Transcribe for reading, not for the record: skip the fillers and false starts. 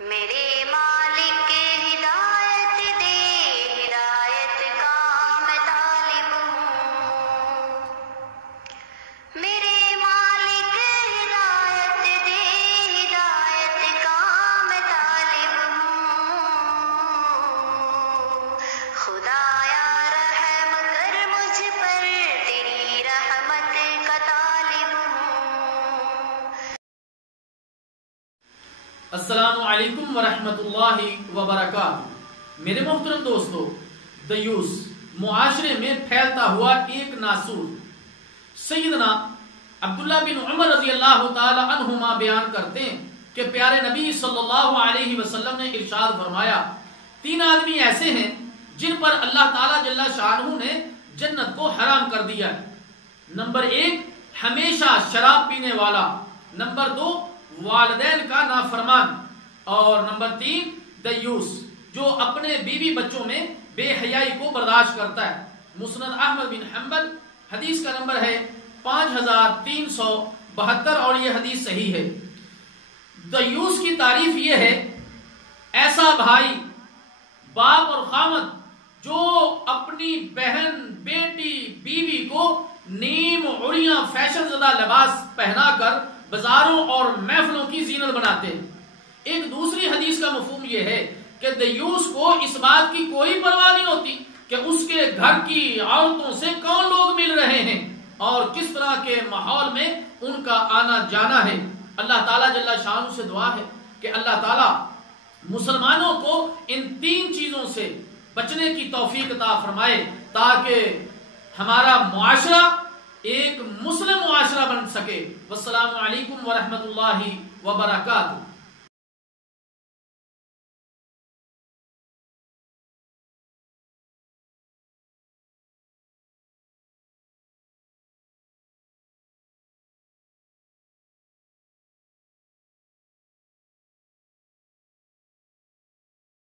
میرے مالک ہدایت دے، ہدایت کا میں طالب ہوں۔ میرے مالک ہدایت دے، ہدایت کا میں طالب ہوں۔ خدایا رحم کر مجھ پر، تیری رحمت کا طالب ہوں۔ السلام علیکم ورحمۃ اللہ وبرکاتہ۔ میرے محترم دوستو، دیوس معاشرے میں پھیلتا ہوا ایک ناسور سیدنا عبداللہ بن عمر رضی اللہ تعالی عنہما بیان کرتے ہیں کہ پیارے نبی صلی اللہ علیہ وسلم نے ارشاد فرمایا، 3 آدمی ایسے ہیں جن پر اللہ تعالی جل شانہ نے جنت کو حرام کر دیا ہے۔ نمبر 1 ہمیشہ شراب پینے والا، نمبر 2 والدین کا نافرمان، اور نمبر 3 دیوس جو اپنے بیوی بچوں میں بے حیائی کو برداشت کرتا ہے۔ مسند احمد بن حنبل، حدیث کا نمبر ہے 5372 اور یہ حدیث صحیح ہے۔ دیوس کی تعریف یہ ہے، ایسا بھائی، باپ اور خامد جو اپنی بہن، بیٹی، بیوی کو نیم عریاں فیشن زدہ لباس پہنا کر بازاروں اور محفلوں کی زینت بناتے ہیں۔ ایک دوسری حدیث کا مفہوم یہ ہے کہ دیوس کو اس بات کی کوئی پرواہ نہیں ہوتی کہ اس کے گھر کی عورتوں سے کون لوگ مل رہے ہیں اور کس طرح کے ماحول میں ان کا آنا جانا ہے۔ اللہ تعالیٰ جل شانہ سے دعا ہے کہ اللہ تعالیٰ مسلمانوں کو ان 3 چیزوں سے بچنے کی توفیق عطا فرمائے تاکہ ہمارا معاشرہ ایک مسلم معاشرہ بن سکے۔ والسلام علیکم ورحمۃ اللہ وبرکاتہ۔